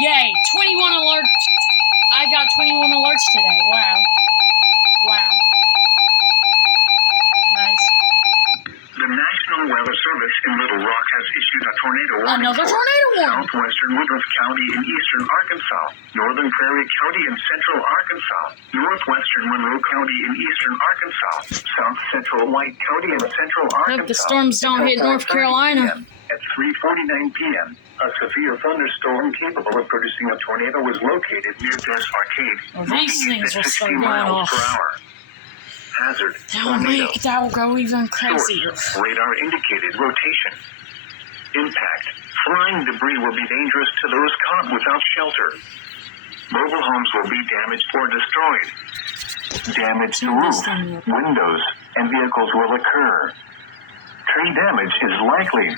Yay! 21 alerts. I got 21 alerts today. Wow. Wow. Nice. The National Weather Service in Little Rock has issued a tornado warning Another for tornado warning. southwestern Woodruff County in eastern Arkansas, northern Prairie County in central Arkansas, northwestern Monroe County in eastern Arkansas, south central White County in central Arkansas. Hope the storms don't hit North Carolina. At 3:49 p.m., a severe thunderstorm capable of producing a tornado was located near Des Arcade, Well, moving these things will at 60 start going miles per off. hour. Hazard, That will go even crazier. Source, radar indicated rotation. Impact, flying debris will be dangerous to those caught without shelter. Mobile homes will be damaged or destroyed. Damage to roof, windows, and vehicles will occur. Tree damage is likely